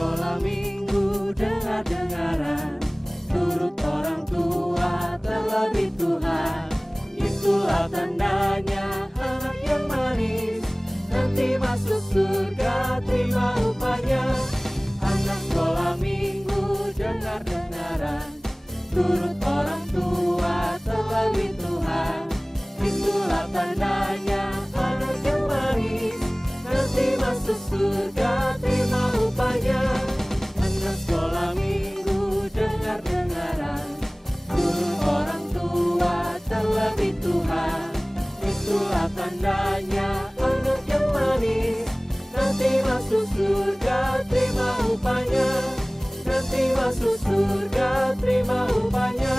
sekolah minggu dengar-dengaran, turut orang tua terlebih Tuhan. Itulah tandanya anak yang manis, nanti masuk surga terima upahnya. Anak sekolah minggu dengar-dengaran, turut orang tua terlebih Tuhan. Itulah tandanya anak yang manis, nanti masuk surga terima upahnya. Anak sekolah minggu dengar-dengaran, turut orang tua terlebih Tuhan. Itulah tandanya anak yang manis, nanti masuk surga terima upahnya. Nanti masuk surga terima upahnya.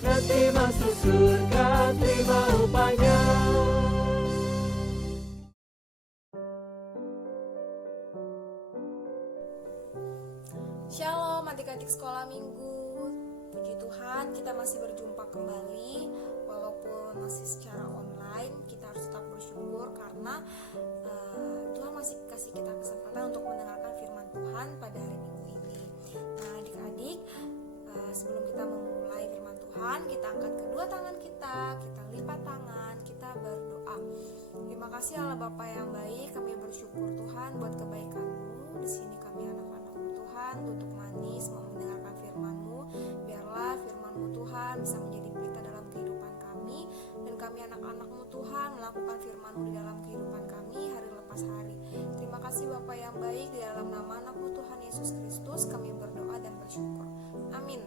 Nanti masuk surga terima upahnya. Shalom adik-adik sekolah minggu. Puji Tuhan kita masih berjumpa kembali. Walaupun masih secara online, kita harus tetap bersyukur karena Tuhan masih kasih kita kesempatan untuk mendengarkan firman Tuhan pada hari minggu ini. Nah adik-adik, sebelum kita memulai firman Tuhan, kita angkat kedua tangan kita lipat tangan, kita berdoa. Terima kasih Allah Bapa yang baik, kami bersyukur Tuhan buat kebaikan-Mu. Di sini kami anak-anak-Mu Tuhan, duduk manis mau mendengarkan firman-Mu. Biarlah firman-Mu Tuhan bisa menjadi berita dalam kehidupan kami, dan kami anak-anak-Mu Tuhan melakukan firman-Mu di dalam kehidupan kami hari lepas hari. Terima kasih Bapa yang baik, di dalam nama anak-Mu Tuhan Yesus Kristus kami berdoa dan bersyukur. Amin.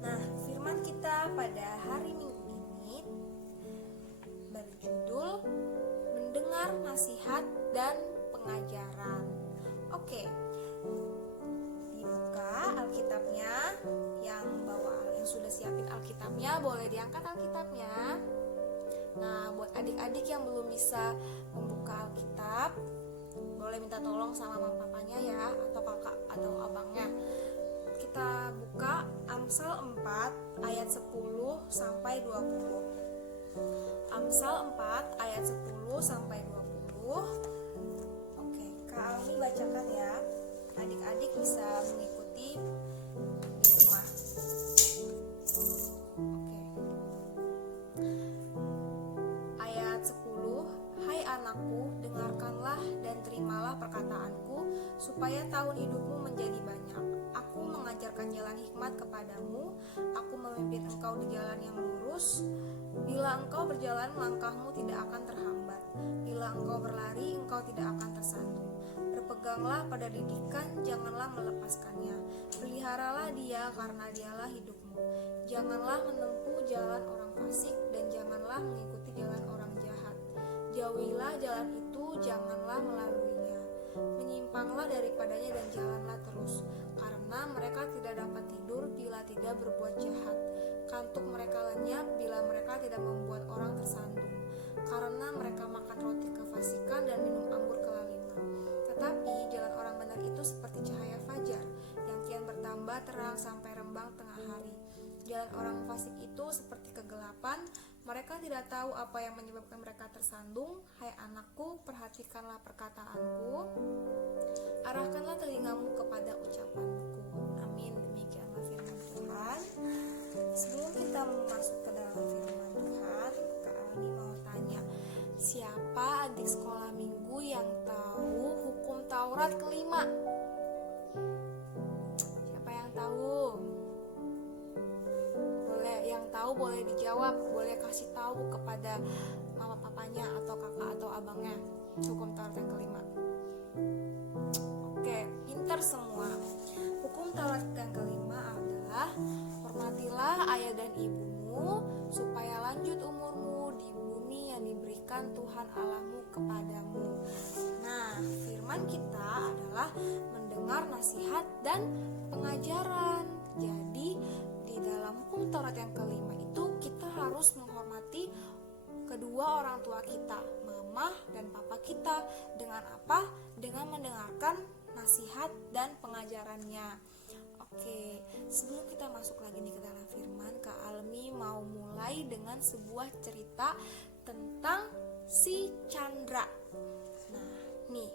Nah, firman kita pada hari Minggu ini berjudul mendengar nasihat dan pengajaran. Oke. Dibuka Alkitabnya, yang sudah siapin Alkitabnya boleh diangkat Alkitabnya. Nah, buat adik-adik yang belum bisa membuka Alkitab, boleh minta tolong sama mama papanya ya, atau kakak atau abangnya. Kita buka Amsal 4 ayat 10 sampai 20. Amsal 4 ayat 10 sampai 20. Oke, Kak Almi bacakan ya. Adik-adik bisa mengikuti di rumah. Oke. Ayat 10. Hai anakku, dengarkanlah dan terimalah perkataanku, supaya tahun hidupmu menjadi banyak. Aku mengajarkan jalan hikmat kepadamu, aku memimpin engkau di jalan yang lurus. Bila engkau berjalan, langkahmu tidak akan terhambat. Bila engkau berlari, engkau tidak akan tersandung. Berpeganglah pada didikan, janganlah melepaskannya. Peliharalah dia, karena dialah hidupmu. Janganlah menempuh jalan orang fasik, dan janganlah mengikuti jalan orang jahat. Jauhilah jalan itu, janganlah melaluinya. Menyimpanglah daripadanya dan jalanlah terus, karena mereka tidak dapat tidur bila tidak berbuat jahat. Kantuk mereka lenyap bila mereka tidak membuat orang tersandung, karena mereka makan roti kefasikan dan minum anggur kelaliman. Tetapi jalan orang benar itu seperti cahaya fajar, yang kian bertambah terang sampai rembang tengah hari. Jalan orang fasik itu seperti kegelapan, mereka tidak tahu apa yang menyebabkan mereka tersandung. Hai anakku, perhatikanlah perkataanku, arahkanlah telingamu kepada ucapanku. Amin. Demikianlah firman Tuhan. Sebelum kita masuk ke dalam firman Tuhan, Kak Almi mau tanya, siapa adik sekolah minggu yang tahu hukum Taurat kelima? Siapa yang tahu? Yang tahu boleh dijawab, boleh kasih tahu kepada mama papanya atau kakak atau abangnya hukum Taurat yang kelima. Oke, pintar semua. Hukum Taurat yang kelima adalah hormatilah ayah dan ibumu supaya lanjut umurmu di bumi yang diberikan Tuhan Allahmu kepadamu. Nah, firman kita adalah mendengar nasihat dan pengajaran. Jadi di dalam hukum Taurat yang kelima itu kita harus menghormati kedua orang tua kita, mama dan papa kita. Dengan apa? Dengan mendengarkan nasihat dan pengajarannya. Oke, sebelum kita masuk lagi nih ke dalam firman, Kak Almi mau mulai dengan sebuah cerita tentang si Chandra. Nah, nih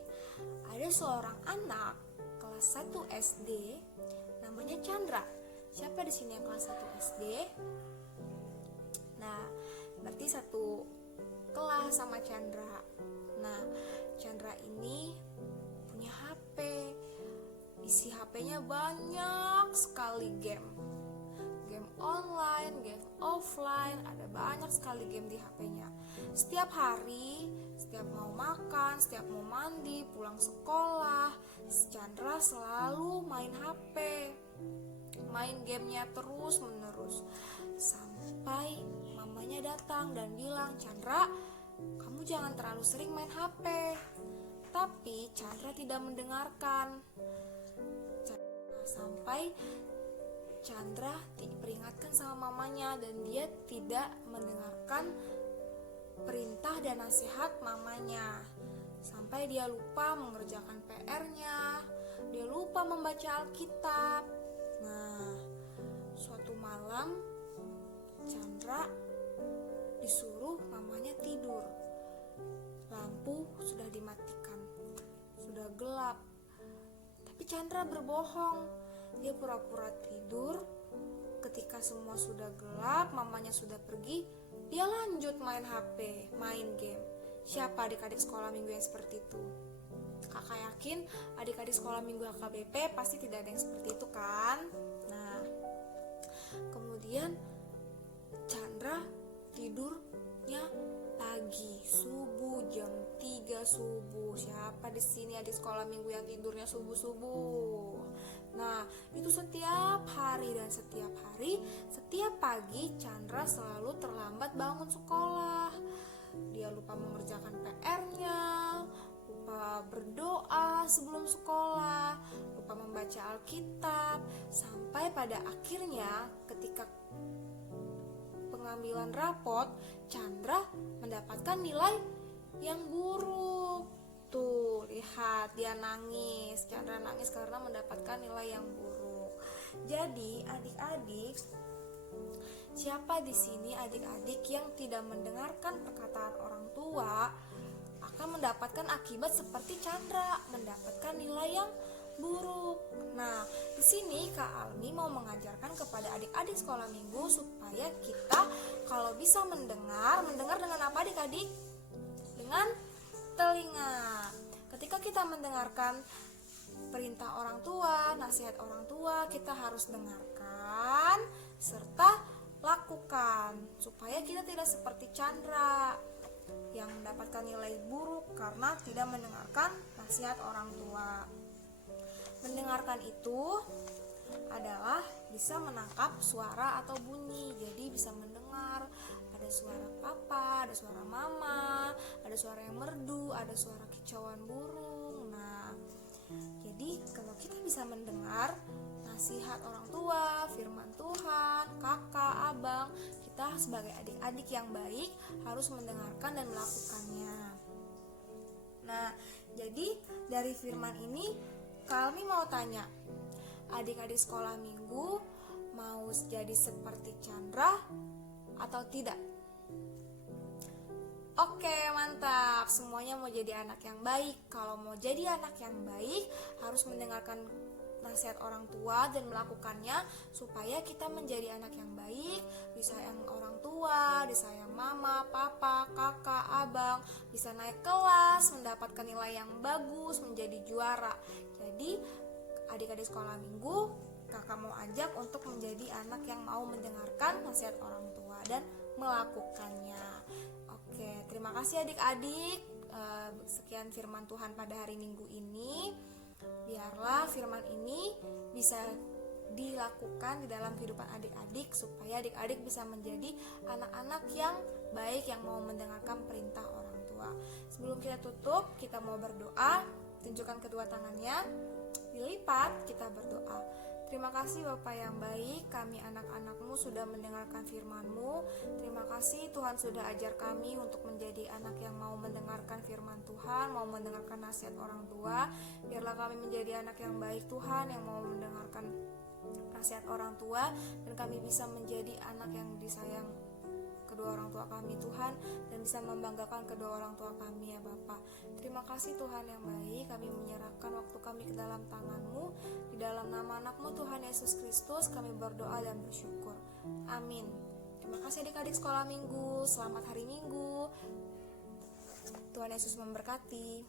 ada seorang anak kelas 1 SD namanya Chandra. Siapa di sini yang kelas 1 SD? Nah, berarti satu kelas sama Chandra. Nah, Chandra ini punya HP. Isi HP-nya banyak sekali game. Game online, game offline, ada banyak sekali game di HP-nya. Setiap hari, setiap mau makan, setiap mau mandi, pulang sekolah, Chandra selalu main HP. Main gamenya terus menerus. Sampai mamanya datang dan bilang, "Chandra, kamu jangan terlalu sering main HP." Tapi Chandra tidak mendengarkan. Sampai Chandra diperingatkan sama mamanya dan dia tidak mendengarkan perintah dan nasihat mamanya. Sampai dia lupa mengerjakan PR-nya, dia lupa membaca Alkitab. Nah, suatu malam Chandra disuruh mamanya tidur. Lampu sudah dimatikan, sudah gelap. Tapi Chandra berbohong. Dia pura-pura tidur. Ketika semua sudah gelap, mamanya sudah pergi, dia lanjut main HP, main game. Siapa adik-adik sekolah minggu yang seperti itu? Kakak yakin adik-adik sekolah minggu HKBP pasti tidak ada yang seperti itu kan? Nah, kemudian Chandra tidurnya pagi, subuh, jam 3 subuh. Siapa di sini adik sekolah minggu yang tidurnya subuh-subuh? Nah, itu setiap hari dan setiap hari, setiap pagi Chandra selalu terlambat bangun sekolah. Dia lupa mengerjakan PR-nya, lupa berdoa sebelum sekolah, lupa membaca Alkitab, sampai pada akhirnya ketika pengambilan rapot, Chandra mendapatkan nilai yang buruk. Tuh, lihat, dia nangis. Chandra nangis karena mendapatkan nilai yang buruk. Jadi, adik-adik, siapa di sini adik-adik yang tidak mendengarkan perkataan orang tua akan mendapatkan akibat seperti Chandra, mendapatkan nilai yang buruk. Nah, di sini Kak Almi mau mengajarkan kepada adik-adik sekolah minggu supaya kita kalau bisa mendengar dengan apa adik-adik? Dengan telinga. Ketika kita mendengarkan perintah orang tua, nasihat orang tua, kita harus dengarkan serta lakukan supaya kita tidak seperti Chandra yang mendapatkan nilai buruk karena tidak mendengarkan nasihat orang tua. Mendengarkan itu adalah bisa menangkap suara atau bunyi. Jadi bisa mendengar ada suara papa, ada suara mama, ada suara yang merdu, ada suara kicauan burung. Nah, jadi kalau kita bisa mendengar nasihat orang tua, firman Tuhan, kakak, abang, kita sebagai adik-adik yang baik harus mendengarkan dan melakukannya. Nah, jadi dari firman ini Kak Almi mau tanya, adik-adik sekolah minggu mau jadi seperti Chandra atau tidak? Oke, mantap. Semuanya mau jadi anak yang baik. Kalau mau jadi anak yang baik, harus mendengarkan nasihat orang tua dan melakukannya supaya kita menjadi anak yang baik, disayang orang tua, disayang mama, papa, kakak, abang, bisa naik kelas, mendapatkan nilai yang bagus, menjadi juara. Jadi, adik-adik sekolah minggu, kakak mau ajak untuk menjadi anak yang mau mendengarkan nasihat orang tua dan melakukannya. Oke, terima kasih adik-adik. Sekian firman Tuhan pada hari Minggu ini. Biarlah firman ini bisa dilakukan di dalam kehidupan adik-adik supaya adik-adik bisa menjadi anak-anak yang baik yang mau mendengarkan perintah orang tua. Sebelum kita tutup, kita mau berdoa. Tunjukkan kedua tangannya, dilipat, kita berdoa. Terima kasih Bapak yang baik, kami anak-anak-Mu sudah mendengarkan firman-Mu. Terima kasih Tuhan sudah ajar kami untuk menjadi anak yang mau mendengarkan firman Tuhan, mau mendengarkan nasihat orang tua. Biarlah kami menjadi anak yang baik Tuhan, yang mau mendengarkan nasihat orang tua, dan kami bisa menjadi anak yang disayang kedua orang tua kami Tuhan, dan bisa membanggakan kedua orang tua kami ya Bapa. Terima kasih Tuhan yang baik, kami menyerahkan waktu kami ke dalam tangan-Mu. Di dalam nama anak-Mu Tuhan Yesus Kristus kami berdoa dan bersyukur. Amin. Terima kasih adik-adik sekolah minggu, selamat hari Minggu. Tuhan Yesus memberkati.